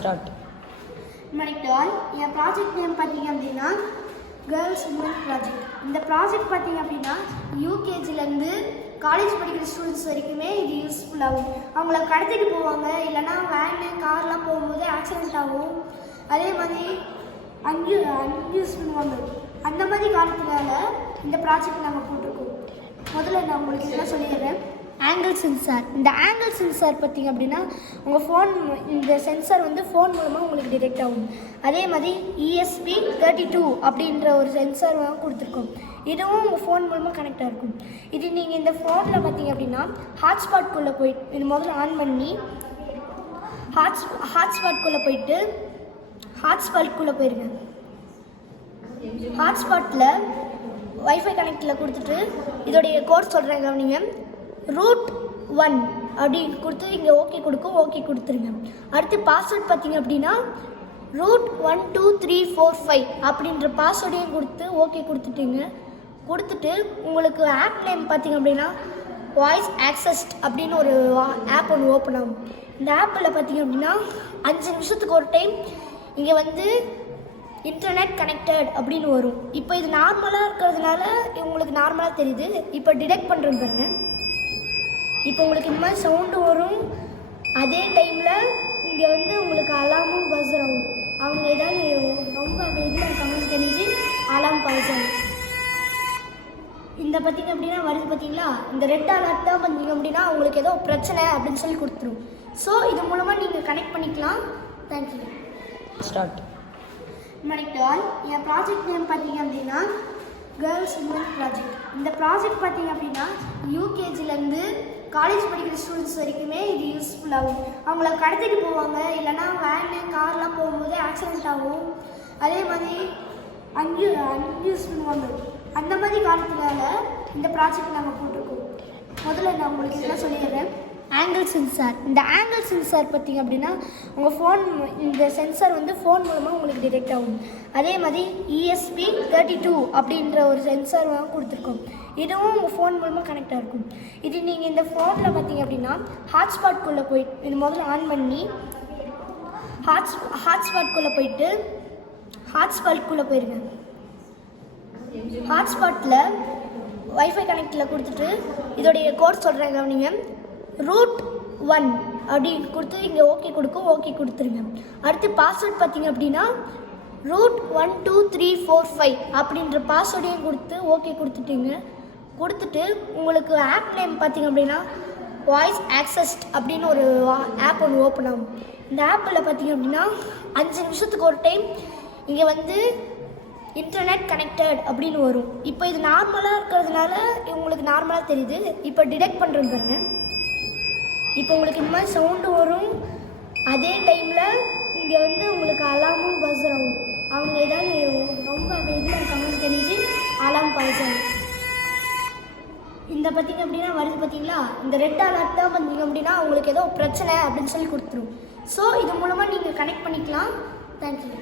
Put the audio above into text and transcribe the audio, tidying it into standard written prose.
Start. மணிக்டால் என் project name பார்த்தீங்க அப்படின்னா girls woman project. இந்த ப்ராஜெக்ட் பார்த்தீங்க அப்படின்னா யூகேஜிலேருந்து காலேஜ் படிக்கிற ஸ்டூடெண்ட்ஸ் வரைக்குமே இது யூஸ்ஃபுல்லாகும். அவங்கள கடத்திட்டு போவாங்க, இல்லைனா வேனு கார்லாம் போகும்போது ஆக்சிடெண்ட் ஆகும். அதே மாதிரி அன்யூஸ் பண்ணுவாங்க. அந்த மாதிரி காரணத்தினால இந்த ப்ராஜெக்ட் நாங்கள் போட்டிருக்கோம். முதல்ல நான் உங்களுக்கு இதெல்லாம் சொல்லிடுறேன். Angle sensor. இந்த ஆங்கிள் சென்சார் பார்த்திங்க அப்படின்னா உங்கள் ஃபோன், இந்த சென்சார் வந்து ஃபோன் மூலமாக உங்களுக்கு டிடெக்ட் ஆகும். அதே மாதிரி ESP32 அப்படின்ற ஒரு சென்சார் கொடுத்துருக்கோம். இதுவும் உங்கள் ஃபோன் மூலமாக கனெக்ட் ஆகிருக்கும். இது நீங்கள் இந்த ஃபோனில் பார்த்தீங்க அப்படின்னா ஹாட்ஸ்பாட்குள்ளே போயிட்டு இது முதல்ல ஆன் பண்ணி ஹாட்ஸ்பாட்குள்ளே போயிருங்க. ஹாட்ஸ்பாட்டில் வைஃபை கனெக்டில் கொடுத்துட்டு இதோடைய கோட் சொல்கிறேன் கவனிங்க. √1 அப்படி கொடுத்து இங்கே ஓகே கொடுத்துருங்க. அடுத்து பாஸ்வேர்ட் பார்த்தீங்க அப்படின்னா √12345 அப்படின்ற பாஸ்வேர்டையும் கொடுத்து ஓகே கொடுத்துட்டு உங்களுக்கு ஆப் நேம் பார்த்தீங்க அப்படின்னா வாய்ஸ் ஆக்சஸ்ட் அப்படின்னு ஒரு ஆப் ஒன்று ஓப்பன் ஆகும். இந்த ஆப்பில் பார்த்தீங்க அப்படின்னா 5 நிமிஷத்துக்கு ஒரு டைம் இங்கே வந்து இன்டர்நெட் கனெக்டட் அப்படின்னு வரும். இப்போ இது நார்மலாக இருக்கிறதுனால உங்களுக்கு நார்மலாக தெரியுது. இப்போ டிடெக்ட் பண்ணுறேன் பாருங்க. இப்போ உங்களுக்கு இந்த மாதிரி சவுண்டு வரும். அதே டைமில் இங்கே வந்து உங்களுக்கு அலாமும் பஸ்ஸர் ஆகும். அவங்க ஏதாவது ரொம்ப இதில் இருக்காங்கன்னு தெரிஞ்சு அலாம் பஸ் ஆகும். இந்த பார்த்திங்க அப்படின்னா வருது பார்த்தீங்களா, இந்த ரெட் அலர்ட் தான் பார்த்தீங்க அப்படின்னா உங்களுக்கு ஏதோ பிரச்சனை அப்படின்னு சொல்லி கொடுத்துரும். ஸோ இது மூலமாக நீங்கள் கனெக்ட் பண்ணிக்கலாம். தேங்க்யூ. ஸ்டார்ட். மணிக்டால் என் ப்ராஜெக்ட் நேம் பார்த்தீங்க அப்படின்னா கேர்ள்ஸ் உமன் ப்ராஜெக்ட். இந்த ப்ராஜெக்ட் பார்த்தீங்க அப்படின்னா யூகேஜிலேருந்து காலேஜ் படிக்கிற ஸ்டூடெண்ட்ஸ் வரைக்குமே இது யூஸ்ஃபுல்லாகும். அவங்கள கடத்திட்டு போவாங்க, இல்லைனா வேனு கார்லாம் போகும்போது ஆக்சிடெண்ட் ஆகும். அதே மாதிரி அன்யூஸ் பண்ணுவாங்க. அந்த மாதிரி காரணத்தினால இந்த ப்ராஜெக்ட் நாங்கள் போட்டிருக்கோம். முதல்ல நான் உங்களுக்கு இதெல்லாம் சொல்லிடுறேன். Angle sensor. இந்த ஆங்கிள் சென்சார் பார்த்திங்க அப்படின்னா உங்கள் ஃபோன், இந்த சென்சார் வந்து ஃபோன் மூலமாக உங்களுக்கு டிடெக்ட் ஆகும். அதே மாதிரி ESP32 அப்படின்ற ஒரு சென்சார் கொடுத்துருக்கோம். இதுவும் உங்கள் ஃபோன் மூலமாக கனெக்ட் ஆகிருக்கும். இது நீங்கள் இந்த ஃபோனில் பார்த்தீங்க அப்படின்னா ஹாட்ஸ்பாட்குள்ளே போயிட்டு இது முதல்ல ஆன் பண்ணி ஹாட்ஸ்பாட்குள்ளே போயிருங்க. ஹாட்ஸ்பாட்டில் வைஃபை கனெக்டில் கொடுத்துட்டு இதோடைய கோட் சொல்கிறேன் கவனிங்க. √1 அப்படி கொடுத்து இங்கே ஓகே கொடுத்துருங்க. அடுத்து பாஸ்வேர்ட் பார்த்தீங்க அப்படின்னா √12345 அப்படின்ற பாஸ்வேர்டையும் கொடுத்து ஓகே கொடுத்துட்டு உங்களுக்கு ஆப் நேம் பார்த்தீங்க அப்படின்னா வாய்ஸ் ஆக்சஸ்ட் அப்படின்னு ஒரு ஆப் ஒன்று ஓப்பன் ஆகும். இந்த ஆப்பில் பார்த்தீங்க அப்படின்னா 5 நிமிஷத்துக்கு ஒரு டைம் இங்கே வந்து இன்டர்நெட் கனெக்டட் அப்படின்னு வரும். இப்போ இது நார்மலாக இருக்கிறதுனால உங்களுக்கு நார்மலாக தெரியுது. இப்போ டிடெக்ட் பண்ணுறேன் பாருங்க. இப்போ உங்களுக்கு இந்த மாதிரி சவுண்டு வரும். அதே டைமில் இங்கே வந்து உங்களுக்கு அலாமும் பஸ்ஸர் ஆகும். அவங்க ஏதாவது ரொம்ப இதில் இருக்காங்கன்னு தெரிஞ்சு அலாம் பஸ் ஆகும். இந்த பார்த்திங்க அப்படின்னா வருது பார்த்தீங்களா, இந்த ரெட் அலர்ட் தான் பார்த்தீங்க அப்படின்னா உங்களுக்கு ஏதோ பிரச்சனை அப்படின்னு சொல்லி கொடுத்துரும். ஸோ இது மூலமாக நீங்கள் கனெக்ட் பண்ணிக்கலாம். தேங்க்யூ.